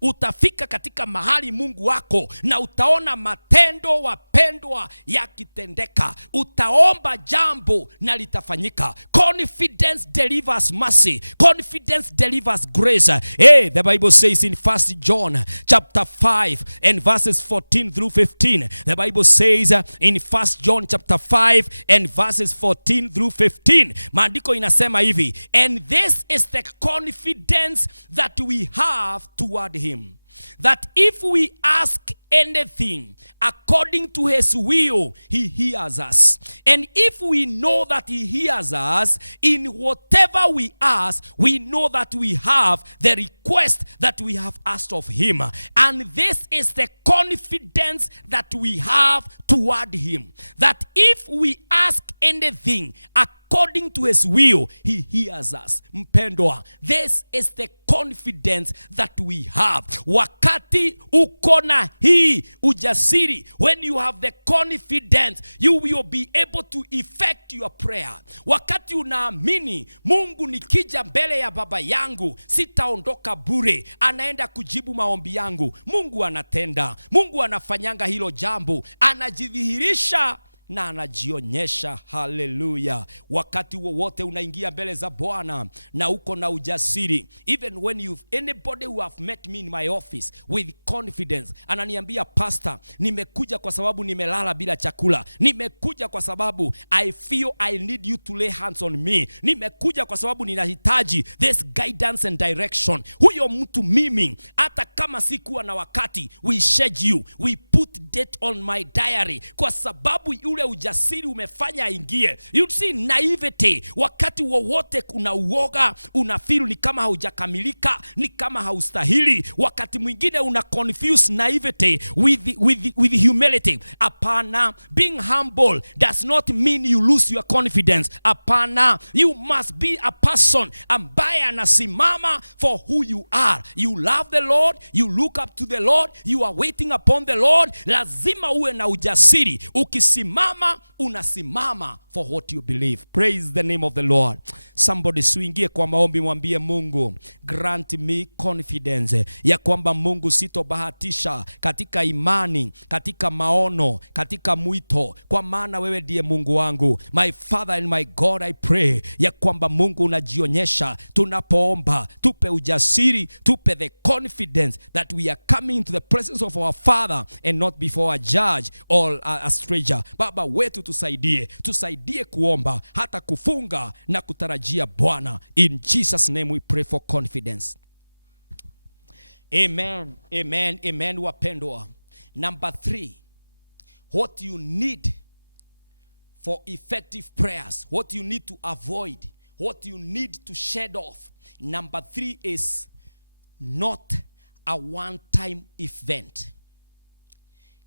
Utafika katika mahali Mungu wako na utaona matendo wapendwa yakitendeka. Utaomba jambo na litafanyika. Confidence delivers mercy. Confidence delivers grace. Hey, the Bible says in 1 John chapter 5 and verses 14 through 15. The Bible says in 1 John chapter 5 and verses 14 through 15. Maandiko inasema hivi, and this is the confidence that we have toward him, that if we ask anything according to his will, he hears us. And if we know that he hears us, in whatever we ask, we know that we have the request that we have asked of him. And this is the confidence that we have toward him, that if we ask anything according to his will, he hears us. Mpendwa, this is the confidence that we have. Wakati uko na hii ujasiri, when you have the confidence, you will be able to effect your prayer. Wakati unaamini, Mungu nikija mbele ya baba yangu, sitaondoka bure, anaenda kujibu maombi yangu. Mungu anatenda. Mungu anafanyanga hilo jambo. Anajidhihirisha na anajionyesha. Hallelujah. Wakati wowote unaingia mbele za Bwana na uko na ujasiri, even when anybody who have met me in my office with confidence, ananiambia, pastor, nimekuja kwa sababu nimelala bila chakula, nimekuja kwa sababu I feel I need you to lay hands on me, nimekuja kwa sababu ninahitaji this guidance and direction. Huyo mtu mimi, hata hata kama sikuwa na wakati, we schedule, we put date on my diary, kwa sababu ule ujasiri umefanya aingie. You see naivety, wakati wowote kuna uoga, una feel ni kama haujakamilika, ni kama haustahili. Wakati mwingine una confuse naivety with humility. Apana, being humble does not mean you lose your confidence. Apana, you must be a person ambaye anasimama for who you are. You love the Lord, you look up to the Lord, you are waiting upon the Lord. Lazima uwe na ujasiri. Ukisimama, unasimama for what you believe. Praise the name of the Lord. Somebody swingie kwa maombi, mwambie Mungu, grant me confidence ya kwamba Mungu sitobahatisha katika imani, katika maono, katika mwito, kwa maana wewe ndiye Mungu wangu. My Father and my God, I pray ya kwamba Mungu unajionyesha tunapoomba. Tupe ujasiri, tupe the confidence that we are coming to the presence of our Father and not before a judge or a stranger. Baba wetu tusaidie kuomba, hata kufunga na kutarajia Bwana. In Jesus name we pray for confidence. Amen, amen, amen, wapendwa. Number 3, what you need for effective prayers, what you need to avoid, what you need to shed off. Number 3 is not a one-time event.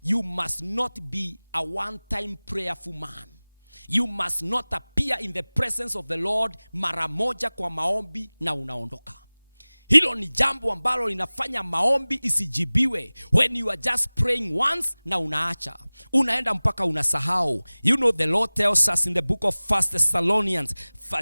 You must not be a one-time prayerful man. You must not appear in the presence of the Lord mara moja kwa maombi na unaondoka. Hilo ni jambo ambalo linafanya maombi isijibiwe. When you are just praying once na unaacha, unaenda mpaka unasahau. You know the Lord tells us in the book of 1 Thessalonians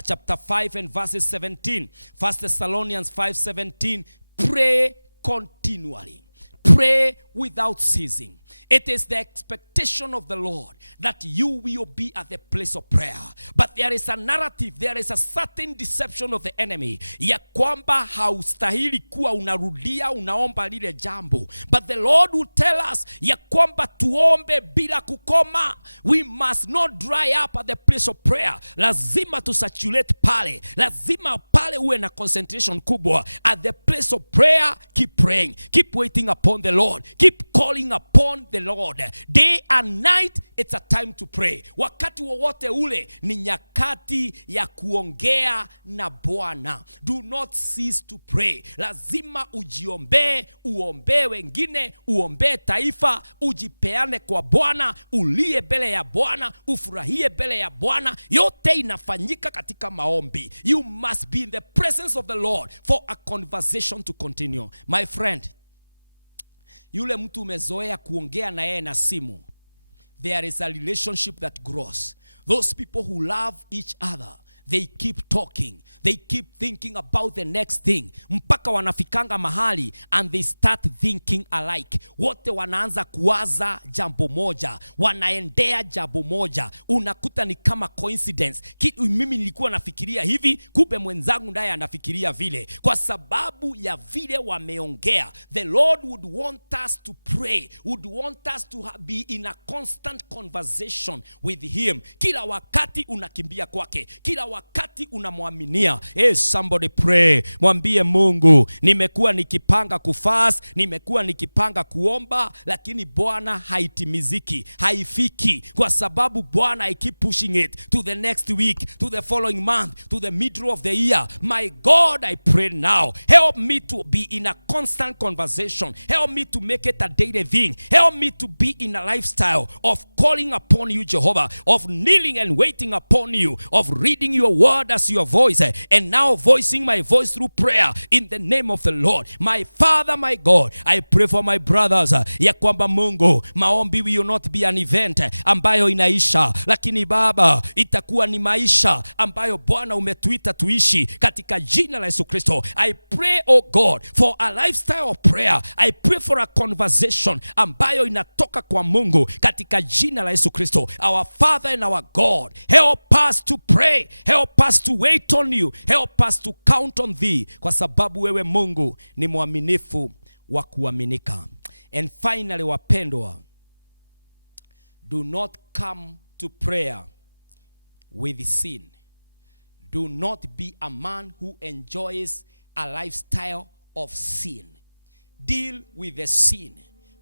chapter 5 and verses 17. 1 Thessalonians 5:17, pray continually. Pray without ceasing. It is the expectation of the Lord that you will be at the place of prayer. But there is a narrative, there is a certain deception of the enemy, ya kwamba haustahili kuwa unarudia unaomba lile jambo. But the Lord will tell us ya kwamba tuombe bila kukoma. We must not dry up at the place of prayer. Lazima tusaturate pale. Lazima pale uwe na concentration kubwa. At the place of prayer, keep praying. Keep waiting upon the Lord. Keep calling upon the Lord. Day and night, it's a time to pray. Wakati wowote ule ni nyakati ya kuongea na Bwana. Do not cease to pray. Lazima ujiombee, uombee wengine, uombee taifa, ujipeane kwa Bwana, ulie mbele ya Bwana, ufurahie mbele ya Bwana. Yote inafanyika katika maombi. You must be in the presence of the Lord for a conversation to continue. My friend, yule mtu umezoea kuongea na yeye na simu, there is a relationship that grows. Those people who love each other, they keep talking, they keep thinking about the next thing, mpaka wanafikanga mahali and they start thinking alike. Wote wanaanza kuwaza jambo moja, wanaendea jambo moja. Unakuta ni kama coincidence. Mimi nilikuwa nafikiria hivi, kumbe mwenzangu naye anafikiria vile, kwa sababu ya vile wameongea. The Lord would want us to pray, would want us to be in a constant conversation with him. Kila wakati unakimbia kwake, kila wakati unamwaminia. Somebody pray. Mwambie Mungu, nimekuwa nikipanga kufast, nimekuwa nikipanga kuomba, lakini Bwana haitimiziki, haifiki, kwa sababu Bwana I keep pushing it to the next week, to the following month, to the middle of the year. My God, I pray now, help me to be in a constant conversation. Help me to make it a daily thing. Help me to be in a lifestyle of calling upon you, Jehovah, of kneeling and waiting upon you, of reading your word as your voice, and now voicing my voice through prayer in the name of the Lord. My Father, my God, I pray for my brothers, ya kwamba Mungu, maombi will not be an event ambayo inaisha, lakini Baba, itakuwa ni maisha ambayo Bwana umetuita tuishi katika jina la Yesu Kristo. I pray, oh God, for a lifestyle of prayer. I pray for a conversation ambayo inatoka kwa Mungu katika jina la Yesu Kristo. Our Father and our God, help us to pray, help us to wait on you, help us to count on thee, kwa sababu wewe Mungu ni mwaminifu wa kuaminika. And finally, wapendwa, do not come to prayer with sin. Do not be a man who enjoys a lifestyle of sin. deal with the sin.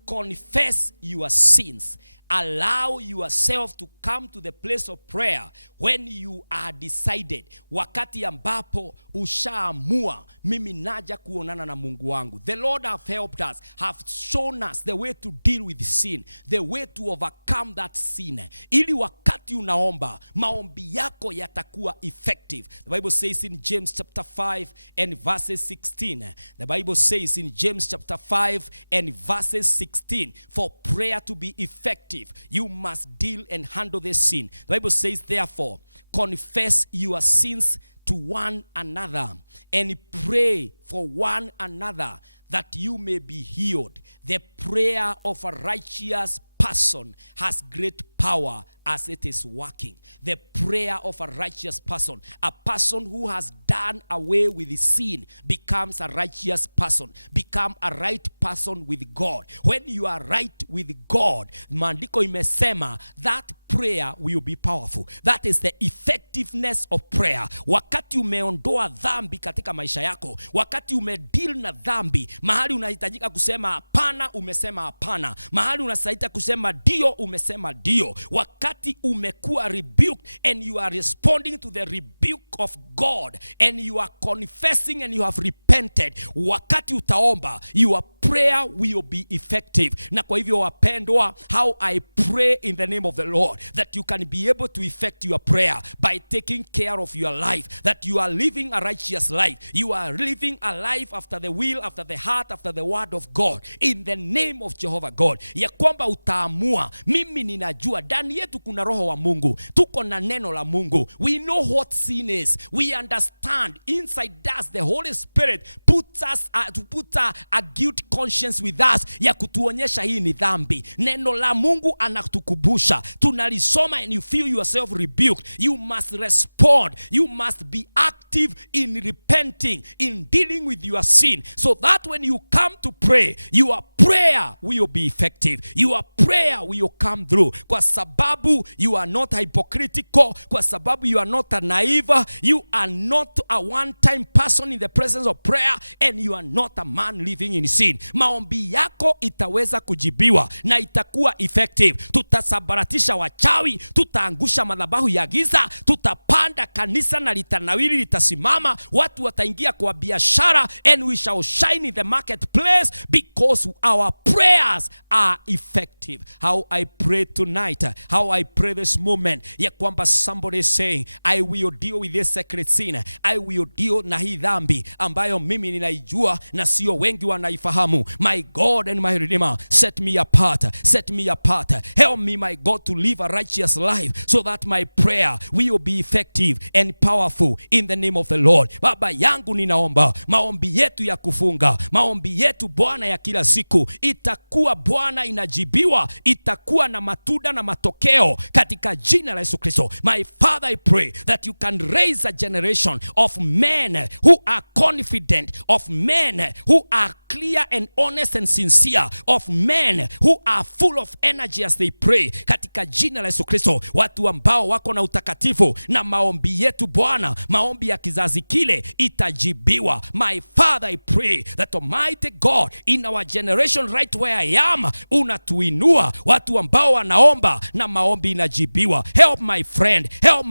Confess your sins. Allow yourself to come to the place of prayer when you are decided. Wakati ambapo ushaamua, mimi naja kuonana na Mungu wangu. The Lord have helped us, have shown us the way to deal with sin, the way to overcome that sin. Ili wakati unaomba, maombi yako yatakuwa effective. The Bible says in James chapter 5 and verses 16. The Bible says in James chapter 5 and verses 16, for prayer to be effective, you must deal and handle the sin. The Bible says, therefore, confess your sins to one another and pray for one another that you may be healed. The prayer of a righteous person has great power as it is working. The prayer of a righteous person, a person who has done away with the sin, becomes a righteous person, become a right person with God. When you are right with God, maandiko imesema that prayer will be powerful. That is the effectiveness of prayer. Wakati umeondoa dhambi katika maisha yako, wakati umedeal na dhambi, mahali unahitajika kusema hapana, umesema hapana. Mahali unahitajika kusema ndio, umesema ndio. Wakati umekuwa rebuked and you are responding to the rebuke of God and you are confessing and you have repented, wakati utaomba, your prayer will be effective. Na kwa hivyo wapendwa, how I pray in the name of the Lord that you can be able to effect your prayer by taking care of your life, that you are living a righteous life, you are living a life after the will, after the heart, after the word of God, in the name of Jehovah God. Ya kwamba utaamua, mimi ninajua ndani yetu kuna roho wa Mungu, tuko na neno la Mungu, we know what sin is, we understand. Inside us the Holy Spirit puts us to put a guilt conscience with us ya kutuonyesha hii ni dhambi. Neno la Mungu anatukubusha, tunalisoma and you feel yourself rebuked, you must respond, you must be active in repenting, in dealing with your sin, so that when you come to pray, your prayer will be effective, your prayer will come through, kwa sababu you are not hypocritical, kwa sababu you are not a naive, you are not a one-time person in the presence of prayer, and you are not a man living in sin. Maombi yako itaweza kujibiwa na itakuwa effective. Tutasabaratisha wachawi, tutaangusha madhabahu ya giza, tutapanda kanisa na litanawili, litasimama, watu wataingia kwa biashara, and we shall shine in the marketplace because our prayers are effective. How I pray tonight, how I pray this moment, ya kwamba somebody is saying, I will deal with this secret sin, I will deal na hii dhambi ambayo mimi ninaijua na sio wengi wanaifahamu. My God and my Redeemer, set me apart, set me apart. Help me, my God, to live a righteous life so that my prayer will be effective and powerful in the name of the Lord. Baba yangu, ninaomba maombi yetu ya kufunga, maombi yetu Bwana ya kila siku, itakuwa Bwana inajibiwa, itakuwa na matunda na matokeo katika jina la Yesu Kristo. My Father, I pray that you can raise a generation of men who are confident, of men who are clear and honest and sincere, of men who are full of energy as they pray katika jina la Yesu Kristo. Watu ambao wako na utakatifu, na maombi yetu Bwana, maombi ya kizazi kile itajibiwa. My Father, I pray that Almighty God, in our generation right where I am, unatuinua watu ambao wanaomba na maombi inajibiwa. Help my friend, help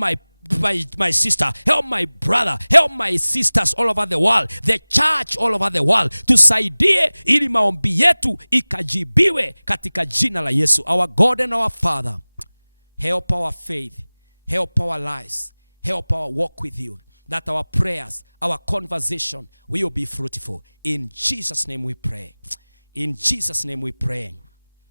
my sister, help my brother, help my sisters all over the world, the church all over the world. Tusaidie ili maombi yetu ikajibiwe katika jina la Yesu. Our God and our Father, help our faith, help our lives, help our walk with you, that our prayers, our conversation will be fruitful. In Jesus' name we pray. In Jesus' name we pray.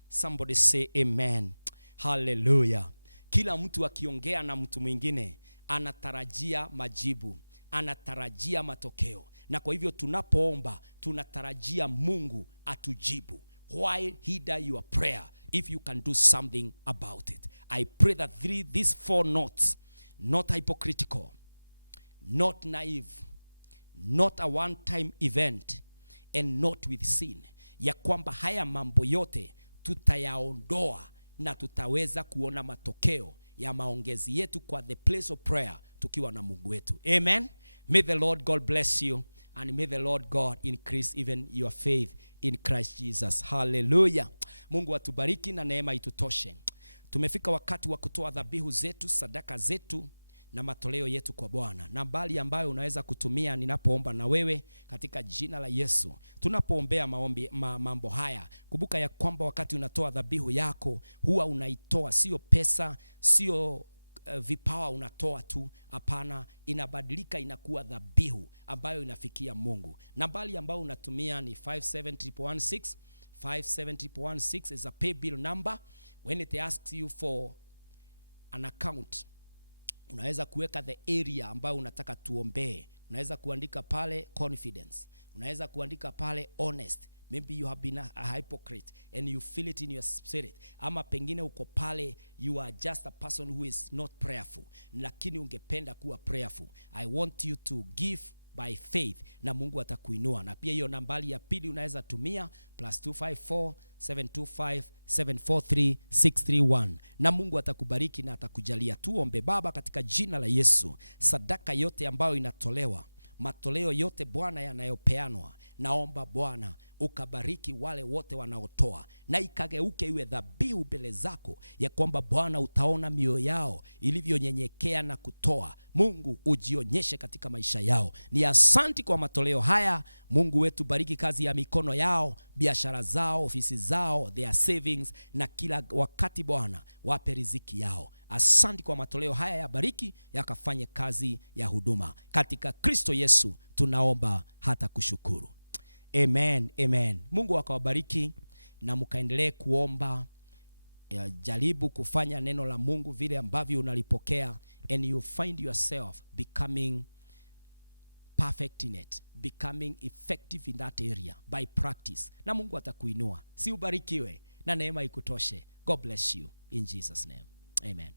Somebody say amen. Hallelujah. Kila mtu akiongea na mtu mwingine anatarajia majibu, anatarajia matokeo. Na kwa hivyo tunapoomba, tunatarajia Mungu atujibu. Why hinder your prayer if you can do something about it? I pray that these 4 notes, not hypocritical, not naive, not a one-time event, and not with sin, ya kwamba haya mambo yote tutayaondoa na tutaweza kuona matokeo ya maongezi yetu kwa the place of prayer tukiwa na Mungu wetu. Amen. May the Lord God bless you and may the Lord God increase even your faith in Christ Jesus. Hallelujah. Mungu atubariki na neema itutoshe. Tumefika wakati wa kutoa dhabihu zetu, sadaka zetu na matoleo yetu kwa Bwana. Nambari ambayo unaweza kutumia ninapoomba na wewe katika jina la Yesu. Tunapoombea mambo haya, kumbuka ya kwamba wakati unatoa dhabihu yako huwa unaitoa sio pesa, sio vipawa unatoa tu. Hapana, inabadilika inakuwa dhabihu ambayo inafikia Mungu. Nambari ambayo unatumia ni 57016. 57016 is a pay bill number. When it asks you for an account, unaweza kuweka the area ambayo unataka tuombee. Unaweza kuandika pale confidence, unaweza kuandika pale honest. Maybe you have been a hypocrite and you feel it in your spirit. Ama pengine uko pale, you are just a person who is not prayerful, lakini ungependa kuwa prayerful. I want you to give by faith na Mungu atakuinua. Na pia hiyo nambari ya pili unaweza tumia +254 725 743 631 na Mungu atakubariki na atakujalia. Tuombe. Baba, katika jina la Yesu, sadaka yote ambayo inatolewa, matoleo yote Bwana yanayopeanwa, naomba Bwana ukabariki wale wote wanaotoa, na ikageuke iwe dhabihu mbele zako, ya kwamba Bwana utaona mioyo yao ilivyonyenyekea na kutoa. Mungu ujionyeshe katika maisha yao. Ni asanti kwa matoleo haya. Mungu wetu, bariki kazi ya mikono yao, biashara zao, ofisi zao, their savings, na kila wakati Bwana wape riziki yao. Asanti kwa matoleo haya, ya bariki yakafanye kazi ya huduma. Katika Kristo Yesu tunaomba hata kushukuru. Amen, amen. Mungu akawabariki na mkaendelee kuomba. Jaribu kufanya neno la Mungu vile ambavyo unalipokea, and you find yourself becoming perfect in it, becoming effective in that area by practice. Na Mungu atakuinua. Si ubarikiwe na neema ikutoshe. God bless you in Jesus name. Amen.